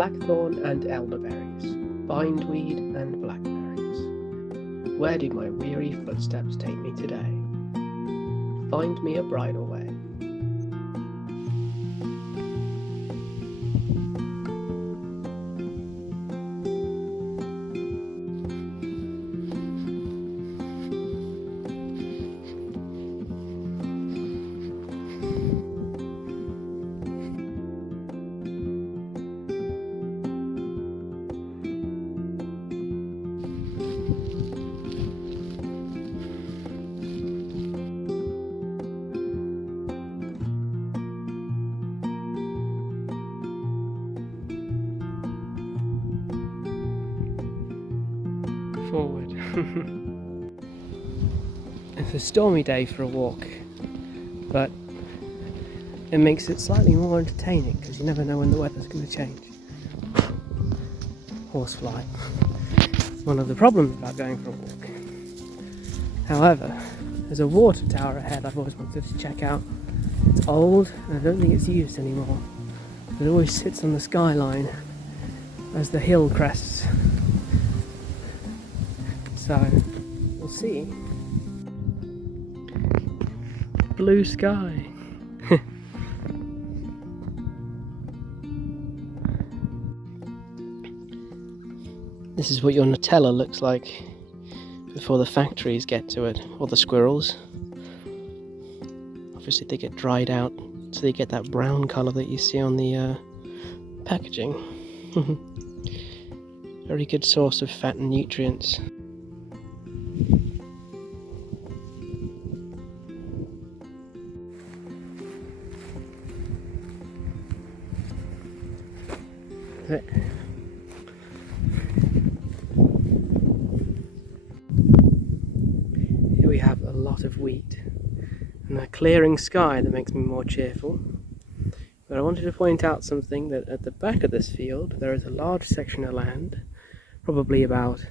blackthorn and elderberries, bindweed and blackberries. Where do my weary footsteps take me today? Find me a bridle way. Forward. It's a stormy day for a walk, but it makes it slightly more entertaining because you never know when the weather's going to change. Horsefly. One of the problems about going for a walk. However, there's a water tower ahead I've always wanted to check out. It's old and I don't think it's used anymore. It always sits on the skyline as the hill crests. So, we'll see. Blue sky. This is what your Nutella looks like before the factories get to it, or the squirrels. Obviously they get dried out, so they get that brown colour that you see on the packaging. Very good source of fat and nutrients. Here we have a lot of wheat and a clearing sky that makes me more cheerful. But I wanted to point out something, that at the back of this field there is a large section of land, probably about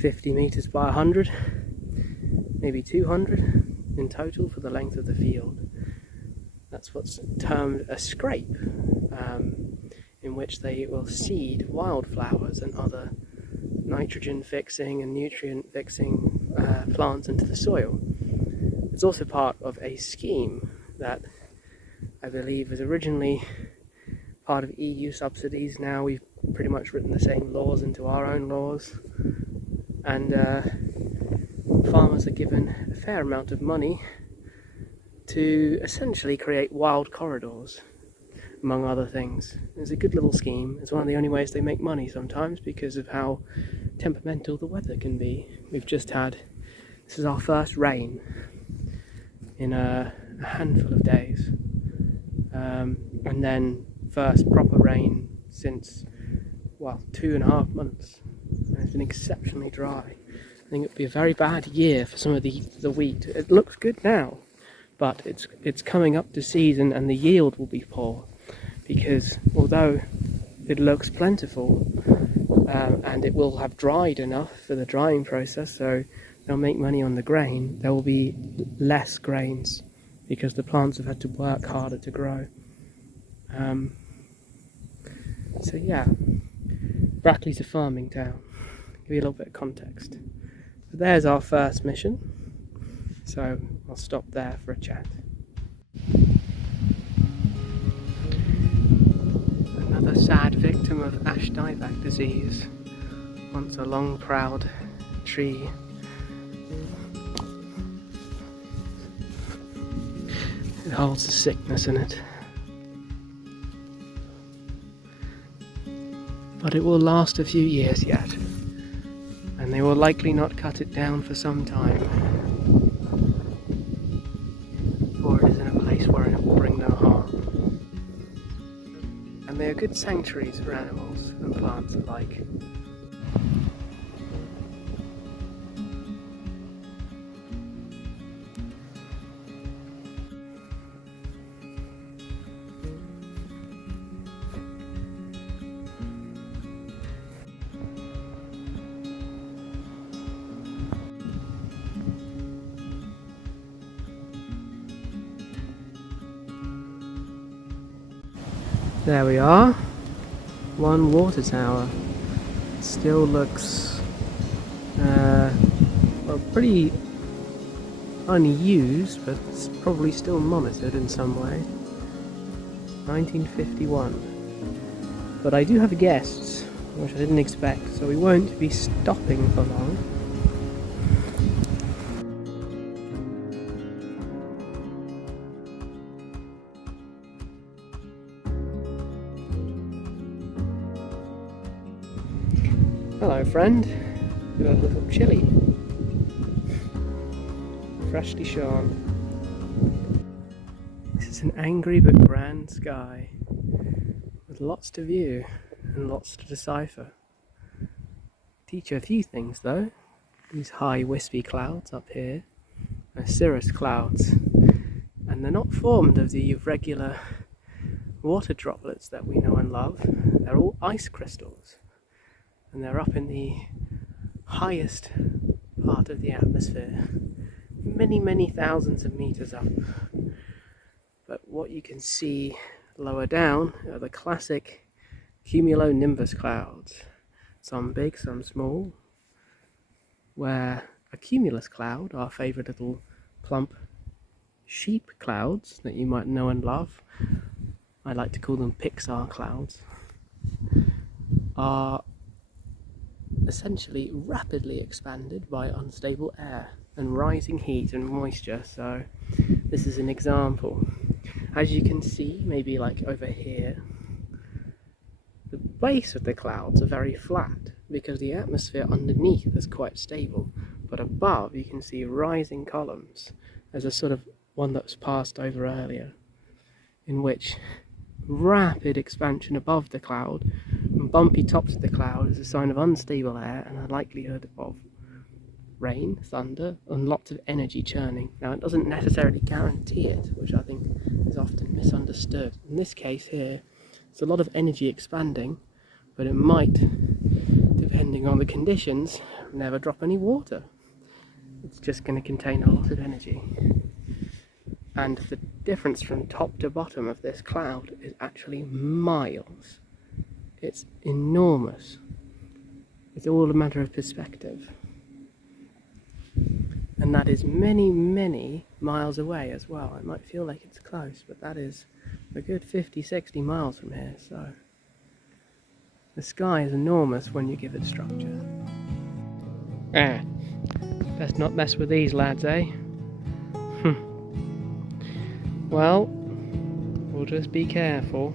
50 metres by 100, maybe 200 in total for the length of the field. That's what's termed a scrape, in which they will seed wildflowers and other nitrogen fixing and nutrient fixing plants into the soil. It's also part of a scheme that I believe was originally part of EU subsidies. Now we've pretty much written the same laws into our own laws, and farmers are given a fair amount of money to essentially create wild corridors, among other things. It's a good little scheme. It's one of the only ways they make money sometimes because of how temperamental the weather can be. We've just had, this is our first rain in a handful of days, and then first proper rain since, well, 2.5 months, and it's been exceptionally dry. I think it would be a very bad year for some of the wheat. It looks good now, but it's coming up to season and the yield will be poor, because although it looks plentiful and it will have dried enough for the drying process, so they'll make money on the grain, there will be less grains because the plants have had to work harder to grow. So yeah, Brackley's a farming town. Give you a little bit of context. But there's our first mission, so I'll stop there for a chat. Another sad victim of ash dieback disease. Once a long, proud tree. It holds a sickness in it. But it will last a few years yet, and they will likely not cut it down for some time, for it is in a place where it will bring no harm. And they are good sanctuaries for animals and plants alike. There we are. One water tower. Still looks well, pretty unused, but it's probably still monitored in some way. 1951. But I do have guests, which I didn't expect, so we won't be stopping for long. Hello friend, you look a little chilly. Freshly shorn. This is an angry but grand sky, with lots to view and lots to decipher. Teach you a few things though. These high wispy clouds up here are cirrus clouds, and they're not formed of the regular water droplets that we know and love. They're all ice crystals, and they're up in the highest part of the atmosphere, many thousands of meters up. But what you can see lower down are the classic cumulonimbus clouds, some big, some small, where a cumulus cloud, our favourite little plump sheep clouds that you might know and love, I like to call them Pixar clouds, are essentially rapidly expanded by unstable air and rising heat and moisture. So this is an example. As you can see, maybe like over here, the base of the clouds are very flat because the atmosphere underneath is quite stable, but above you can see rising columns. There's a sort of one that was passed over earlier, in which rapid expansion above the cloud and bumpy tops of the cloud is a sign of unstable air and a likelihood of rain, thunder, and lots of energy churning. Now it doesn't necessarily guarantee it, which I think is often misunderstood. In this case here, it's a lot of energy expanding, but it might, depending on the conditions, never drop any water. It's just going to contain a lot of energy. And the difference from top to bottom of this cloud is actually miles. It's enormous. It's all a matter of perspective. And that is many miles away as well. It might feel like it's close, but that is a good 50-60 miles from here. So the sky is enormous when you give it structure. Best not mess with these lads, eh? Well, we'll just be careful.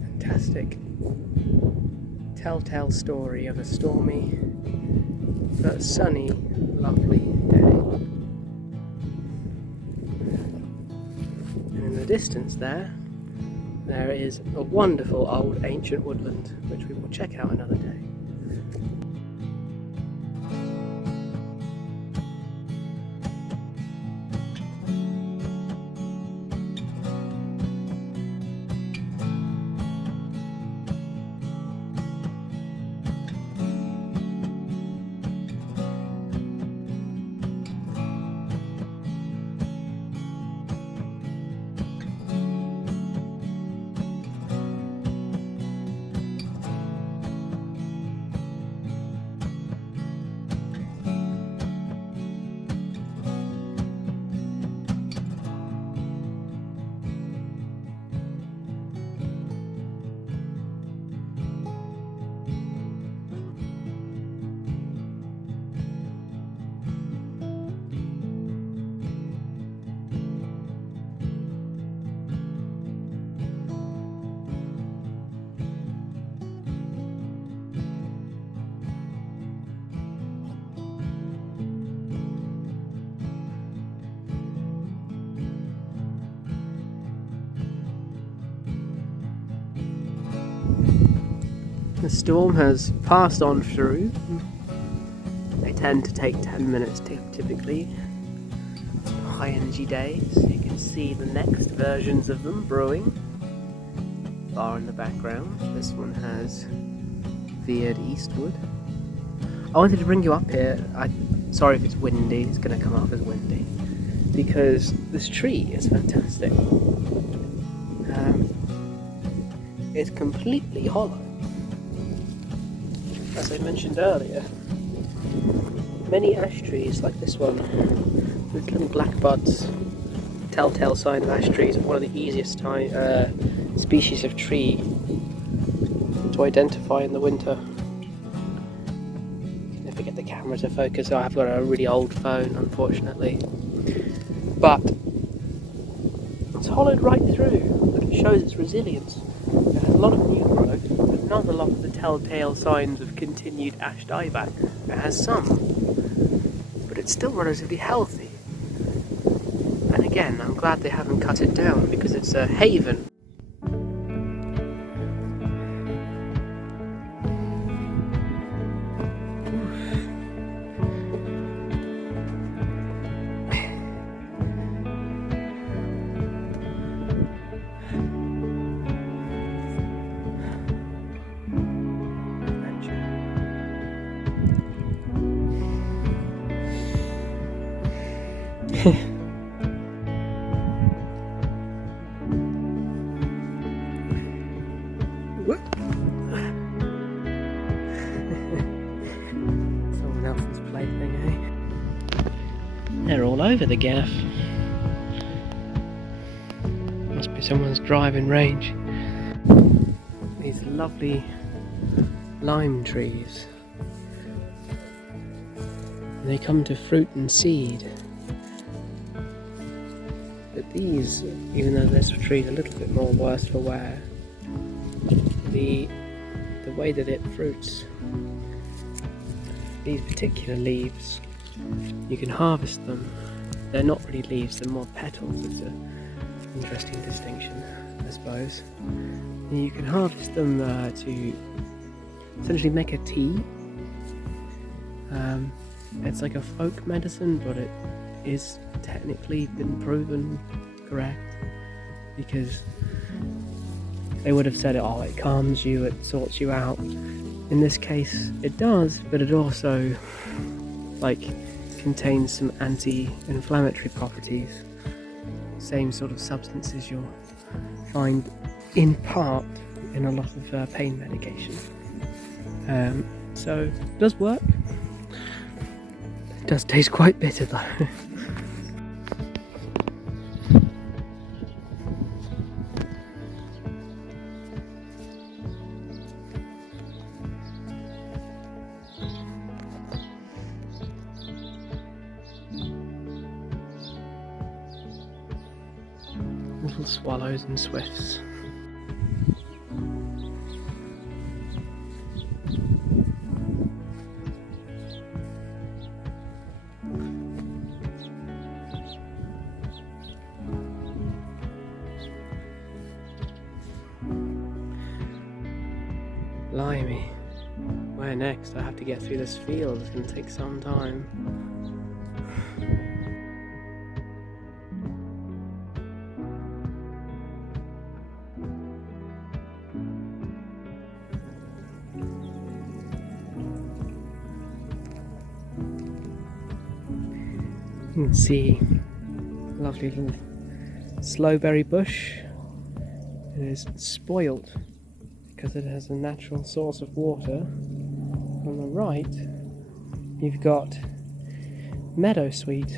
Fantastic telltale story of a stormy but sunny, lovely day. And in the distance there is a wonderful old ancient woodland, which we will check out another day. The storm has passed on through. They tend to take 10 minutes typically. High energy days. You can see the next versions of them brewing far in the background. This one has veered eastward. I wanted to bring you up here. Sorry if it's windy, it's going to come off as windy. because this tree is fantastic. It's completely hollow. As I mentioned earlier, many ash trees like this one, with little black buds, telltale sign of ash trees, are one of the easiest species of tree to identify in the winter. You can never get the camera to focus. I've got a really old phone, unfortunately. But it's hollowed right through, but it shows its resilience. It has a lot of new growth, but not a lot of the telltale signs of continued ash dieback. It has some, but it's still relatively healthy. And again, I'm glad they haven't cut it down because it's a haven. Someone else's plaything, eh? They're all over the gaff. Must be someone's driving range. These lovely lime trees. They come to fruit and seed. But these, even though this tree's a little bit more worse for wear, the way that it fruits, these particular leaves, you can harvest them. They're not really leaves, they're more petals. It's an interesting distinction, I suppose. And you can harvest them to essentially make a tea. It's like a folk medicine, but it is technically been proven correct, because they would have said, oh, it calms you, it sorts you out. In this case it does, but it also contains some anti-inflammatory properties, same sort of substances you'll find in part in a lot of pain medication. So it does work. It does taste quite bitter though. Little swallows and swifts. Blimey, where next? I have to get through this field, it's going to take some time. You can see a lovely little slowberry bush. It is spoilt because it has a natural source of water. On the right, you've got meadowsweet,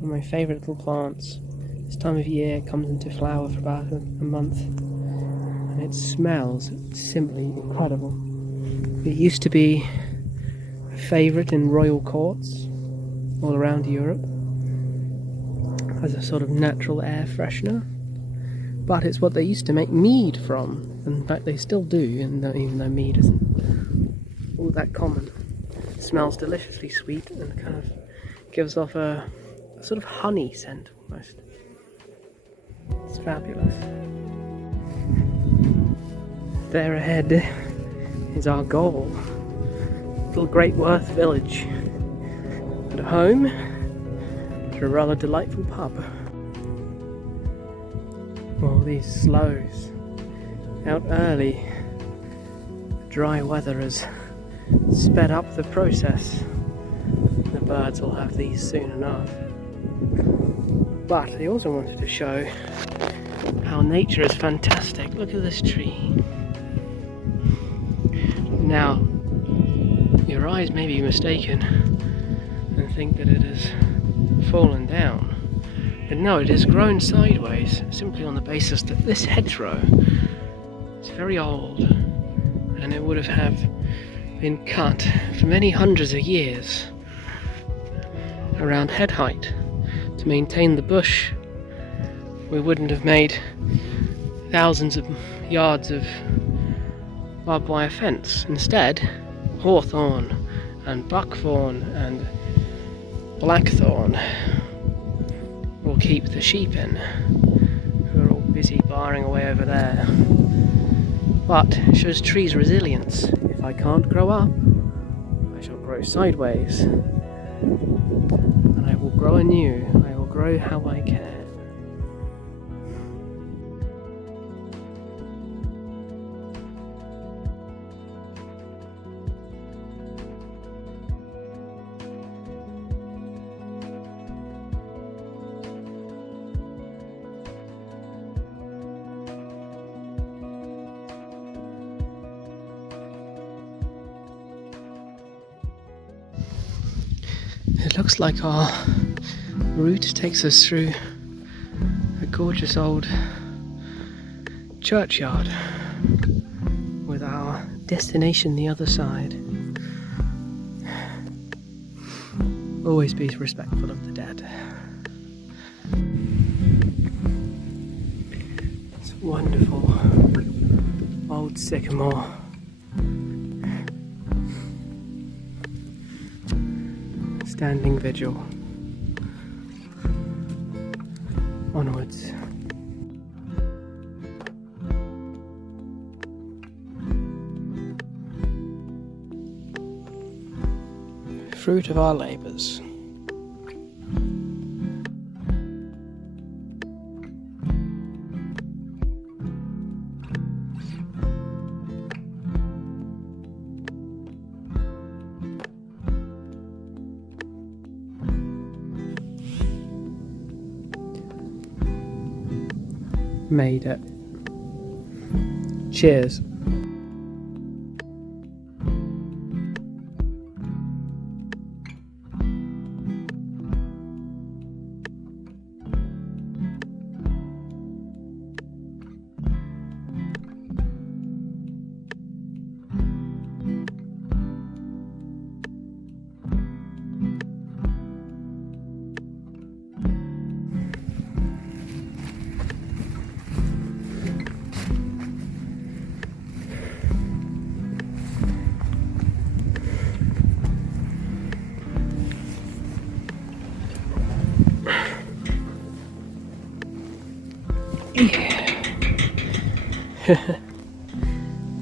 one of my favourite little plants. This time of year it comes into flower for about a month, and it smells simply incredible. It used to be a favourite in royal courts all around Europe as a sort of natural air freshener, but it's what they used to make mead from. In fact, they still do, even though mead isn't all that common. It smells deliciously sweet and kind of gives off a sort of honey scent almost. It's fabulous. There ahead is our goal, little Greatworth village. At home to a rather delightful pub. All these sloes out early. Dry weather has sped up the process. The birds will have these soon enough. But I also wanted to show how nature is fantastic. Look at this tree. Now, your eyes may be mistaken and think that it has fallen down. But no, it has grown sideways, simply on the basis that this hedgerow is very old, and it would have been cut for many hundreds of years around head height to maintain the bush. We wouldn't have made thousands of yards of barbed wire fence. Instead, hawthorn and buckthorn and blackthorn will keep the sheep in, who are all busy barring away over there. But it shows trees' resilience. If I can't grow up, I shall grow sideways. And I will grow anew. I will grow how I can. It looks like our route takes us through a gorgeous old churchyard with our destination the other side. Always be respectful of the dead. It's a wonderful old sycamore. Standing vigil. Onwards. Fruit of our labours. Made it. Cheers.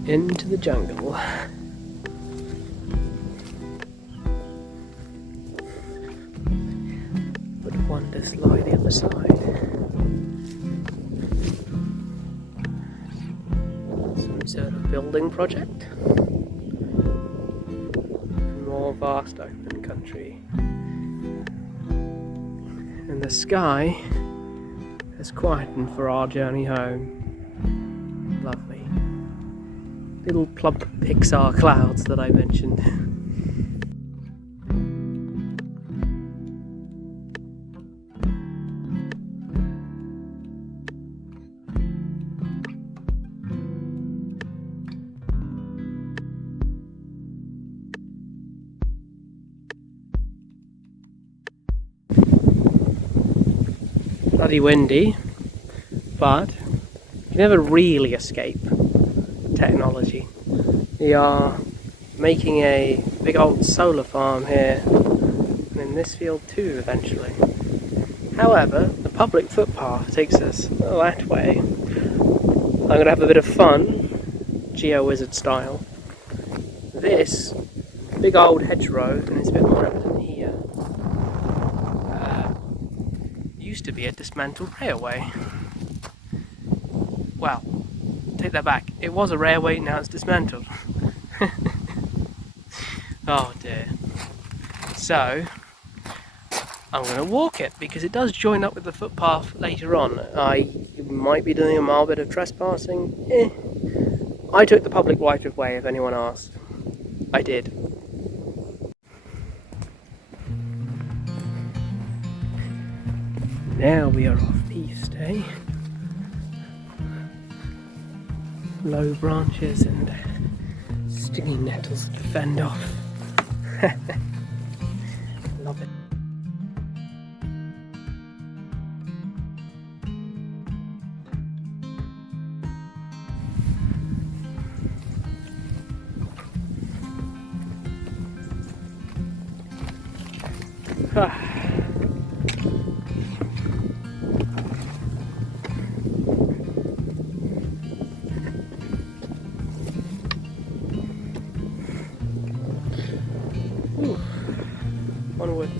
Into the jungle. But wonders lie the other side. Some sort of building project. More vast open country. And the sky has quietened for our journey home. Lovely. Little plump Pixar clouds that I mentioned. Bloody windy, but you never really escape technology. We are making a big old solar farm here, and in this field too eventually. However, the public footpath takes us that way. I'm going to have a bit of fun, GeoWizard style. This big old hedgerow, and it's a bit more evident here, used to be a dismantled railway. Well, take that back. It was a railway, now it's dismantled. Oh dear. So, I'm going to walk it because it does join up with the footpath later on. I might be doing a mild bit of trespassing. I took the public right of way, if anyone asked. I did. Now we are off piste, eh? Low branches and stinging nettles to fend off. Love it. Onwards.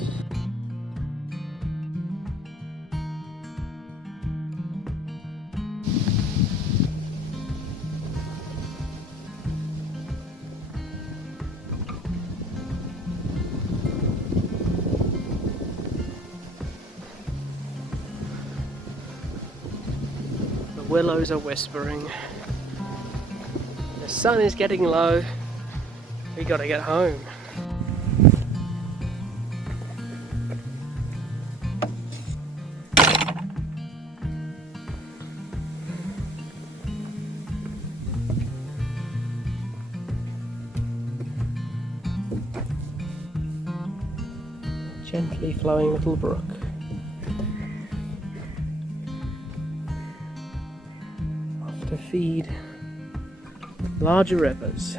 The willows are whispering. The sun is getting low. We gotta get home. Gently flowing little brook. Off to feed larger rivers.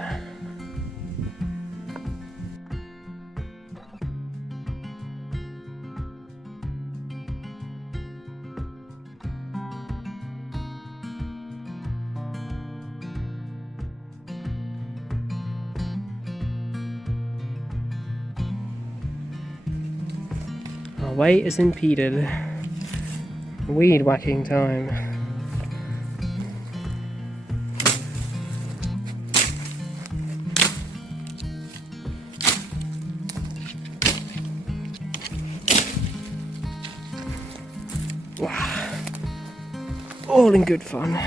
Our way is impeded. Weed whacking time. All in good fun.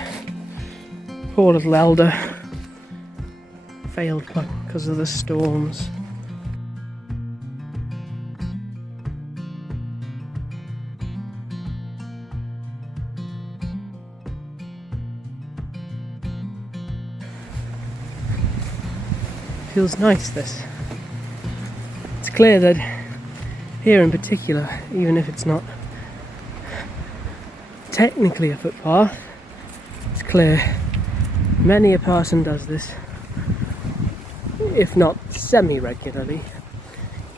Poor little elder failed because of the storms. Feels nice, this. It's clear that here in particular, even if it's not technically a footpath, it's clear many a person does this, if not semi-regularly.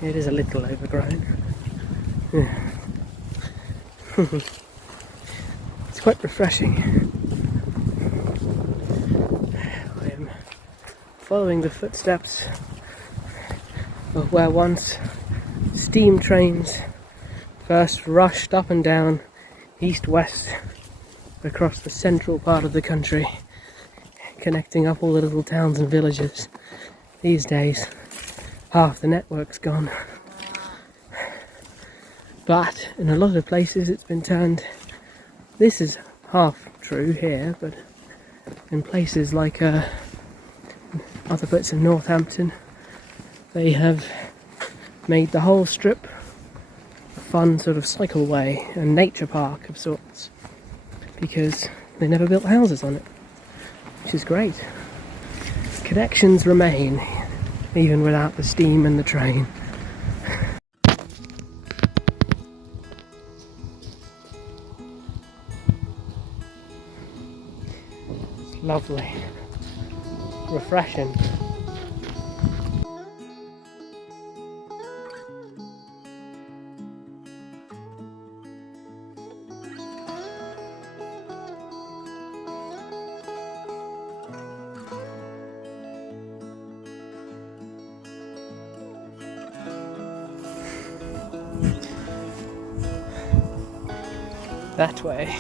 It is a little overgrown. Yeah. It's quite refreshing. Following the footsteps of where once steam trains first rushed up and down east-west across the central part of the country, connecting up all the little towns and villages. These days, half the network's gone. But in a lot of places it's been turned. This is half true here, but in places like other bits of Northampton, they have made the whole strip a fun sort of cycleway and nature park of sorts, because they never built houses on it, which is great. Connections remain even without the steam and the train. It's lovely. Refreshing. That way.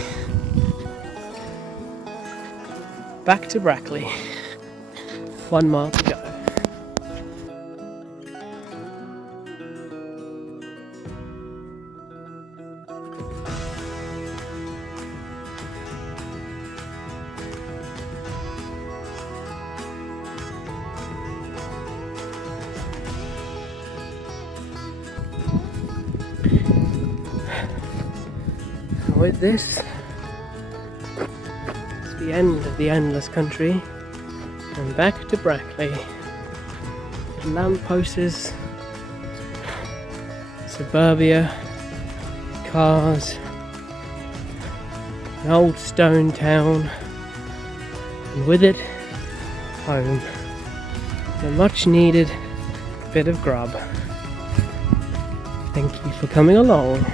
Back to Brackley. 1 mile to go. with this, it's the end of the endless country, and back to Brackley. Lampposts, suburbia, cars, an old stone town, and with it, home. A much needed bit of grub. Thank you for coming along.